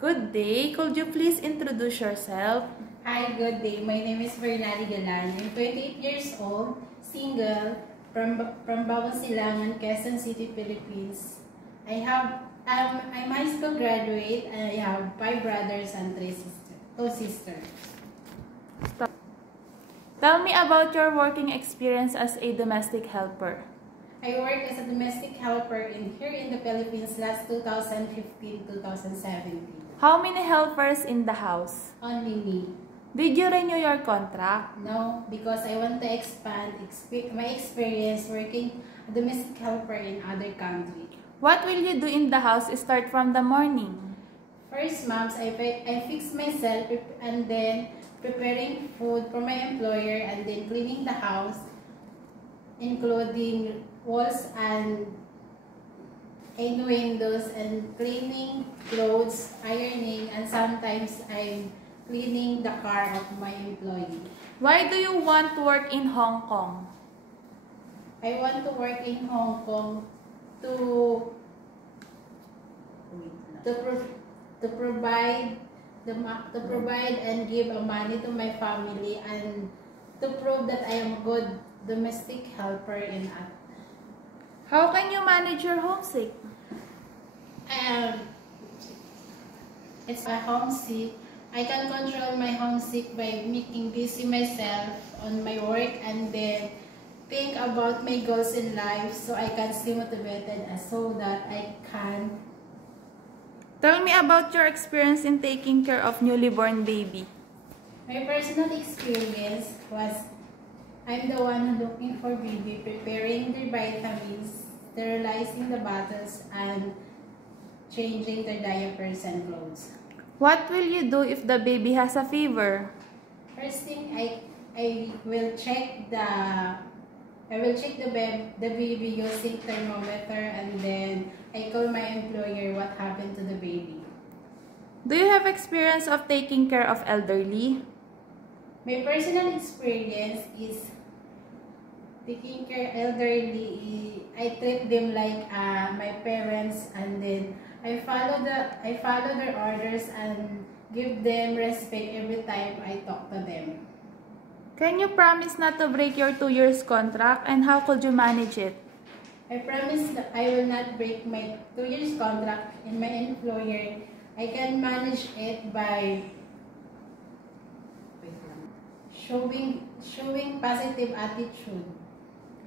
Good day. Could you please introduce yourself? Hi, good day. My name is Bernali Galan. I'm 28 years old, single, from Bawang Silangan, Quezon City, Philippines. I'm high school graduate and I have 5 brothers and 2 sisters. Stop. Tell me about your working experience as a domestic helper. I worked as a domestic helper here in the Philippines last 2015-2017. How many helpers in the house? Only me. Did you renew your contract? No, because I want to expand my experience working a domestic helper in other countries. What will you do in the house start from the morning? First, moms, I fix myself and then preparing food for my employer and then cleaning the house, including walls and windows and cleaning clothes, ironing, and sometimes I'm cleaning the car of my employee. Why do you want to work in Hong Kong? I want to work in Hong Kong to provide and give money to my family and to prove that I am a good domestic helper in us. How can you manage your homesick? It's a homesick. I can control my homesick by making busy myself on my work and then think about my goals in life so I can stay motivated so that I can. Tell me about your experience in taking care of newly born baby. My personal experience was I'm the one looking for baby, preparing their vitamins, sterilizing the bottles, and changing their diapers and clothes. What will you do if the baby has a fever? First thing, I will check the baby using thermometer and then I call my employer what happened to the baby. Do you have experience of taking care of elderly? My personal experience is taking care of elderly. I treat them like my parents and then I follow their orders and give them respect every time I talk to them. Can you promise not to break your 2 years contract and how could you manage it? I promise that I will not break my 2 years contract in my employer. I can manage it by showing positive attitude.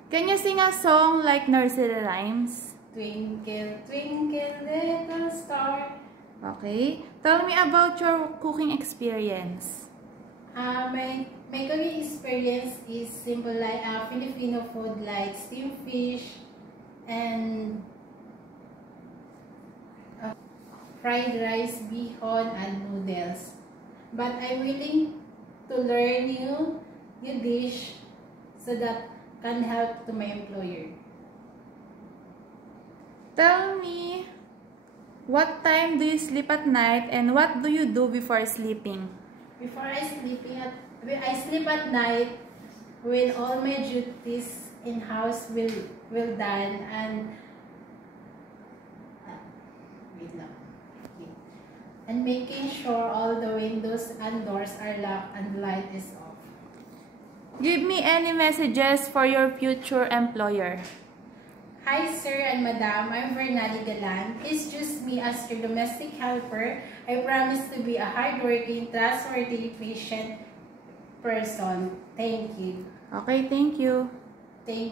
Can you sing a song like nursery rhymes? Twinkle, twinkle, little star. Okay. Tell me about your cooking experience. My cooking experience is simple like Filipino food like steamed fish and fried rice, bihon, and noodles. But I'm willing to learn new dish so that can help to my employer. Tell me, what time do you sleep at night and what do you do before sleeping? Before I sleep at night when all my duties in house will done and making sure all the windows and doors are locked and the light is off. Give me any messages for your future employer. Hi sir and madam, I'm Bernali Galan. Please choose me as your domestic helper. I promise to be a hardworking, trustworthy, patient person. Thank you. Okay, thank you. Thank you.